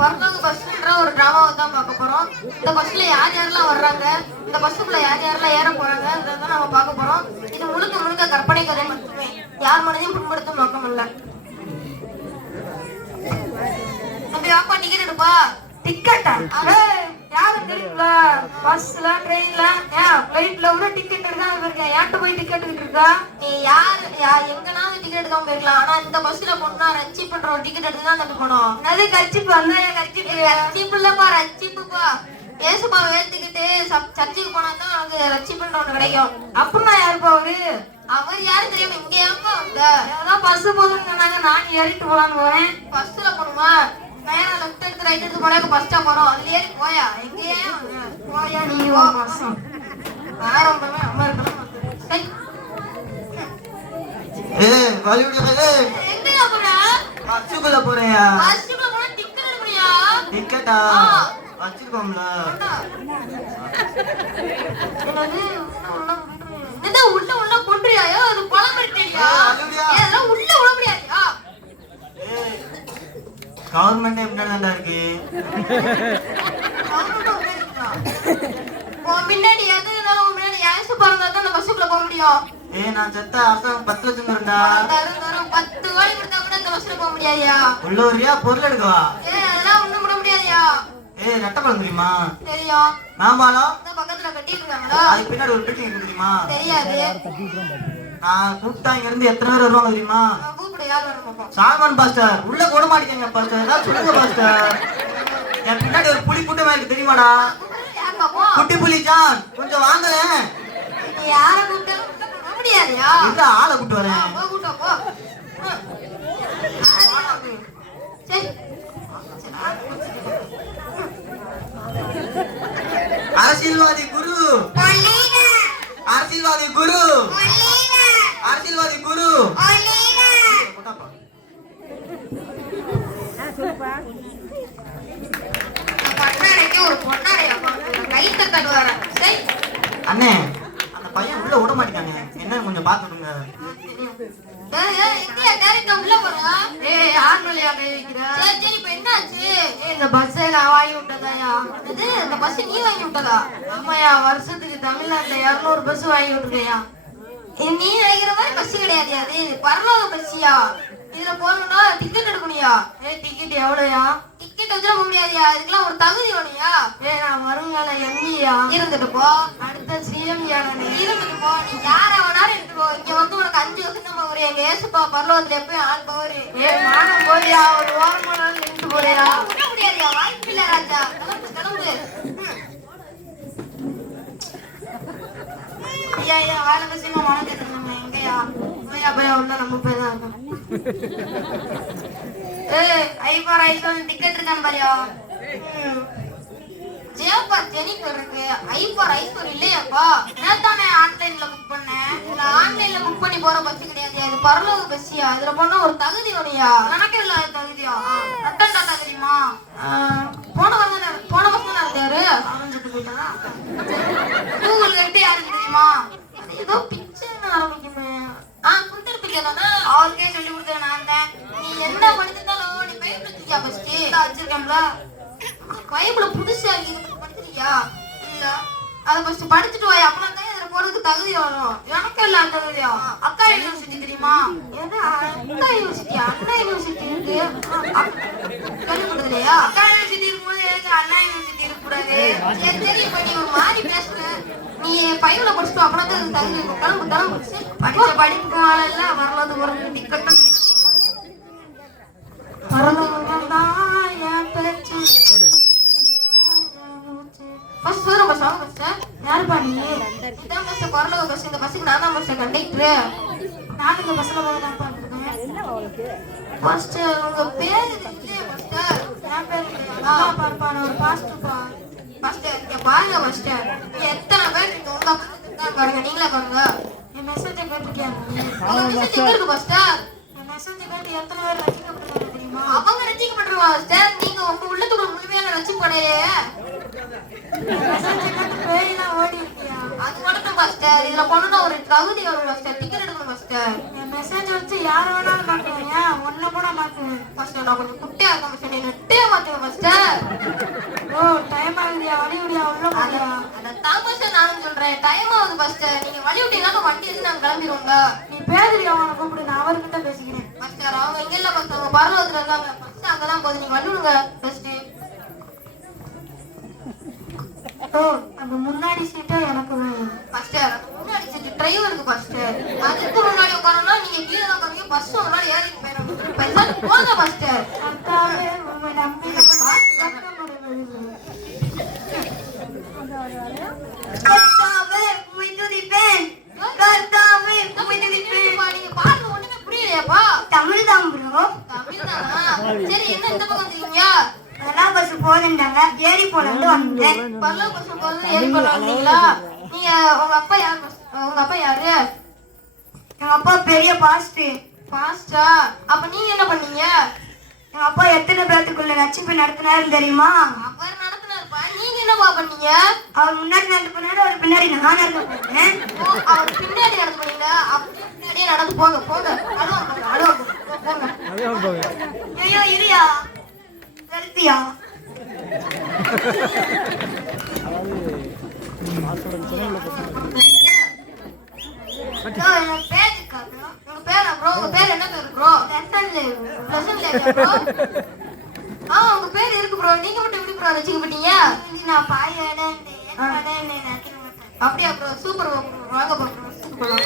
பரலோக பஸ்ன்ற ஒரு டிராமாவை தான் பார்க்க போறோம். இந்த பஸ்ல யார் யாரெல்லாம் வர்றாங்க, இந்த பஸ்ஸுக்குள்ள யார் யாரெல்லாம் ஏற போறாங்க, இதான் நம்ம பார்க்க போறோம். இது முழுக்க முழுக்க கற்பனை கதை மட்டுமே, யார் மனதையும் புண்படுத்தும் நோக்கம் இல்ல. தம்பி வாப்பா, டிக்கெட் எடுப்பா. டிக்கெட்டா? யாரு தெரியுங்கள? பஸ்ல, ட்ரெயின்ல, பிளைட்ல கூட டிக்கெட் எடுக்காம இருக்கேன். யார்கிட்ட போய் டிக்கெட் இருக்கா? நீ எங்கனாவது டிக்கெட் எடுக்காம போயிருக்கலாம். ஆனா இந்த பஸ்ல போனா ரச்சி பண்ற ஒரு டிக்கெட் எடுத்து தான் தம்பி போனோம். அது கட்சிப்பு வந்தா ரச்சிப்புலப்பா, ரச்சிப்புப்பா. ஏசுப்பா வேத்துக்கிட்டு சர்ச்சுக்கு போனா தான் அவனுக்கு ரச்சி பண்ற ஒண்ணு கிடைக்கும். அப்படின்னா யாருப்பா அவரு? அவர் யாரும் தெரியாம இங்க ஏப்பா வந்த? ஏதாவது பஸ் போதுன்னு சொன்னாங்க, நான் ஏறிட்டு போலான்னு போறேன். பஸ்ல போணுமா? நேரா லெஃப்ட் எடுத்து ரைட் எடுத்து போனா பஸ்டா போறோம். அதுல ஏறி போயா? எங்கேயே போயா நீ வா மாசம் ஆரம்பமே அம்மா இருக்கலாம். எங்கயா போற? பஸ்ஸுக்குள்ள போறேயா? பஸ்ஸுக்குள்ள போனா டிக்கெட் எடுக்கறியா? டிக்கெட்டா? வச்சிருக்கோம்ல. என்னது உள்ள உள்ள கொன்றியா? அது பழமறிட்டியா? ஏதெல்லாம் உள்ள உள்ள முடியாதா? கவர்மெண்ட் எப்படிடா இருக்கு? பின்னாடி எது இருந்தாலும் முன்னாடி ஏசு பிறந்தா தான் அந்த பஸ்ஸுக்குள்ள போக முடியும். நான் செத்த அரசாங்கம் 10 லட்சம் தரும்டா. தரும் 10 கோடி கொடுத்தா கூட இந்த பஸ்ல போக முடியாதியா? உள்ள ஒரியா பொருள் எடுக்கவா? அதெல்லாம் ஒண்ணும் பண்ண முடியாதியா? ரெட்டப்பழம் தெரியுமா? தெரியும். மாம்பழம் இந்த பக்கத்துல கட்டிட்டு இருக்காங்களா? அதுக்கு பின்னாடி ஒரு பில்டிங் இருக்கு தெரியுமா? தெரியாது. நான் கூப்பிட்டா இங்க இருந்து எத்தனை பேர் வருவாங்க தெரியுமா? கூப்பிடு, யார் வர பாப்போம். சால்மான் பாஸ்டர் உள்ள போட மாட்டேங்க பாஸ்டர், ஏதாவது சொல்லுங்க பாஸ்டர். என் பின்னாடி ஒரு புலி கூட்டமா இருக்கு தெரியுமாடா? யார் பாப்போம்? குட்டி புலி ஜான், கொஞ்சம் வாங்கலேன். நீ யாரை கூப்பிட்டாலும் போக முடியாதியா? இல்ல, ஆளை கூப்பிட்டு வரேன். போ கூட்டா போ. சரி. அரசியல்வாதி குரு, அரசியல்வாதி குரு, அரசியல்வாதி குரு. அண்ணே, அந்த பையன் உள்ள விட மாட்டேங்காங்க, என்ன கொஞ்சம் பாத்துடுங்க. இந்த பஸ் நான் வாங்கி விட்டதாயா? இந்த பஸ் நீ வாங்கி விட்டதா? ஆமாயா, வருஷத்துக்கு தமிழ்நாட்டுல 200 பஸ் வாங்கி விட்டுருக்கையா. நீ நினைக்கிற மாதிரி பஸ் கிடையாது, அது பரலோக பஸ்ஸியா. இதுல போகணும்னா டிக்கெட் எடுக்கணும்யா. டிக்கெட் எவ்வளோயா? டிக்கெட் வச்சுட போக முடியாதியா, இதுக்கெல்லாம் ஒரு தகுதி வேணும்யா. நான் வருங்கால எம்இயா. இருந்துட்டு போ. அடுத்த சிஎம்யா. இருந்துட்டு போ. நீ யார வேணாலும் எடுத்துட்டு போ. இங்க வந்து உனக்கு 5 வருஷம் தான் ஒரு எங்க ஏசுப்பா பரலோகத்துல எப்பயும் ஆள் பவரு. நானும் போறியா? ஒரு ஓரமா நின்று போறியா? விட முடியாதியா, வாய்ப்பு இல்ல ராஜா. கிளம்பு கிளம்பு. ஐயா ஐயா, வேலை விஷயமா மனம் கேட்டுருந்தோம். எங்கயா உண்மையா போய் உள்ள நம்ம போய் தான் இருக்கோம். ஐபார் ஐசோன் டிக்கெட் இருக்கான்னு பாரியா? ஜேபார் ஜெனிஃபர் இருக்கு, ஐபார் ஐஸ்வர் இல்லையாப்பா? நான் தானே ஆன்லைன்ல புக் பண்ணேன். இதுல ஆன்லைன்ல புக் பண்ணி போற பஸ் கிடையாது, இது பரலோக பஸ்ஸியா. இதுல போனா ஒரு தகுதி வேணும்யா. எனக்கு இல்ல தகுதியா? ரத்தன் டாட்டா தெரியுமா? போன பஸ் தானே இருந்தாரு. ஆரம்பிச்சுட்டு போயிட்டா. கூகுள் கட்டி யாருக்கு தெரியுமா? ஏதோ பிக்சர்னு ஆரம்பிக்குமே. குண்டர் பிக்சர் தானே, அவருக்கே சொல்லி கொடுத்தேன் நான் தான். நீ என்ன படிச்சிருந்தாலும் நீ பைபிள் வச்சிருக்கியா? ஃபர்ஸ்ட் வச்சிருக்கேன்ல. பைபிள புதுசா இருக்கு, படிச்சிருக்கியா? இல்ல, அதை ஃபர்ஸ்ட் படிச்சுட்டு வாய், அப்புறம் தான் இதுல போறதுக்கு தகுதி வரும். எனக்கு இல்ல தகுதியா? அக்கா யூனிவர்சிட்டி தெரியுமா? ஏதா அக்கா யூனிவர்சிட்டி? அண்ணா யூனிவர்சிட்டி இருக்கு, கேள்விப்பட்டதுலையா? அக்கா யூனிவர்சிட்டி இருக்கும்போது எதுக்கு அண்ணா யூனிவர்சிட்டி இருக்கக்கூடாது? சரி சரி, இப்ப நீ ஒரு மாதிரி பேசுற. நீ பைபிள படிச்சுட்டு அப்புறம் தான் தகுதி இருக்கும். கிளம்பு கிளம்பு. படிச்ச படிப்பு ஆளல்ல வரலாது ஒரு டிக்கெட்டும் யாருப்பா நீ? இதான் பஸ், பரலோக பஸ். இந்த பஸ்ஸுக்கு நான் தான் பஸ் கண்டக்டர். நானும் இந்த பஸ்ல போய் ஃபர்ஸ்ட் உங்க பேரு இல்லையா? ஃபர்ஸ்ட் என் பேர் பார்ப்பா, நான் ஒரு பாஸ்டர்ப்பா. ஃபர்ஸ்ட் இங்க பாருங்க. ஃபர்ஸ்ட் எத்தனை பேர் இருக்கு உங்க பக்கத்துல பாருங்க, நீங்களே பாருங்க. என் மெசேஜை கேட்டிருக்கேன். உங்க மெசேஜ் எங்க இருக்கு ஃபர்ஸ்ட்? என் மெசேஜை கேட்டு எத்தனை பேர் ரசிக்கப்பட்டாங்க தெரியுமா? அவங்க ரசிக்கப்பட்டுருவாங்க ஃபர்ஸ்ட். நீங்க உங்க உள்ளத்துக்குள்ள முழுமையான ரசிப்படையே. மெசேஜை கேட்டு பேரெல்லாம் ஓடி இருக்கியா? அது மட்டும் ஃபர்ஸ்ட். இதுல போனா ஒரு தகுதி வரும் ஃபர்ஸ்ட். டிக்கெட் எடுக்கணும் ஃபர்ஸ்ட். என் மெசேஜ் வச்சு யார வேணாலும் மாத்துவேன், ஏன் ஒன்ன கூட மாத்துவேன். ஃபர்ஸ்ட் நான் கொஞ்சம் குட்டியா இருக்கேன் ஃபர்ஸ்ட் நீ நெட்டே மாத்துங்க ஃபர்ஸ்ட். ஓ டைம் ஆகுதியா, வழி விடியா, உள்ள போறியா? அத தாமசம் நானும் சொல்றேன். டைம் ஆகுது ஃபர்ஸ்ட். நீங்க வழி விட்டீங்கன்னா வண்டி எடுத்து நாங்க கிளம்பிடுவோங்க. நீ பேதலியா, அவனை கூப்பிடு, நான் அவர்கிட்ட பேசிக்கிறேன். ஃபர்ஸ்ட் அவங்க இங்க இல்ல ஃபர்ஸ்ட் அவங்க பரலோகத்துல இருக்காங்க. ஃபர்ஸ்ட் அங்கதான் போகுது. நீங்க வழி விடுங்க ஃபர்ஸ்ட். ஓ அந்த முன்னாடி சீட்டா எனக்கு வேணும். ஃபர்ஸ்ட் முன்னாடி சீட் டிரைவருக்கு ஃபர்ஸ்ட். அதுக்கு முன்னாடி உட்காரணும்னா நீங்க கீழே தான் உட்காருங்க. பஸ் முன்னாடி ஏறி போயிடும். பைசா போங்க ஃபர்ஸ்ட். கர்த்தாவே உம்மை நம்பி கர்த்தாவே உம்மை துதிப்பேன். கர்த்தாவே உம்மை துதிப்பேன். நீங்க பாட்டு ஒண்ணுமே புரியலையாப்பா? தமிழ் தான் ப்ரோ. தமிழ் தானா? சரி என்ன இந்த பக்கம் வந்தீங்க? அதெல்லாம் பஸ் போதுண்டாங்க, ஏறி போலந்து வந்தேன். பல்லா பஸ் போறது ஏறி போல வந்தீங்களா? நீங்க உங்க அப்பா யாரு? உங்க அப்பா யாரு? எங்க அப்பா பெரிய பாஸ்டர். பாஸ்டா? அப்ப நீங்க என்ன பண்ணீங்க? எங்க அப்பா எத்தனை பேத்துக்குள்ள நச்சுப்பு நடத்தினாருன்னு தெரியுமா? அவர் நடத்துனாருப்பா. நீங்க என்னப்பா பண்ணீங்க? அவர் முன்னாடி நடந்து போனாரு, அவர் பின்னாடி நான் நடந்து போனேன். ஓ, அவர் பின்னாடி நடந்து போனீங்களா? அப்படியே பின்னாடியே நடந்து போங்க போங்க. அழுவாங்க போங்க. ஐயோ இருயா, செல்ஃபியா? உங்க பேரா ப்ரோ? உங்க பேர் என்ன பேரு ப்ரோ? உங்க பேர் இருக்கு ப்ரோ. நீங்க மட்டும் எப்படி ப்ரோ வச்சுக்கப்பட்டீங்க? நான் பாய் அப்படியா ப்ரோ? Super bro. வாங்க ப்ரோ.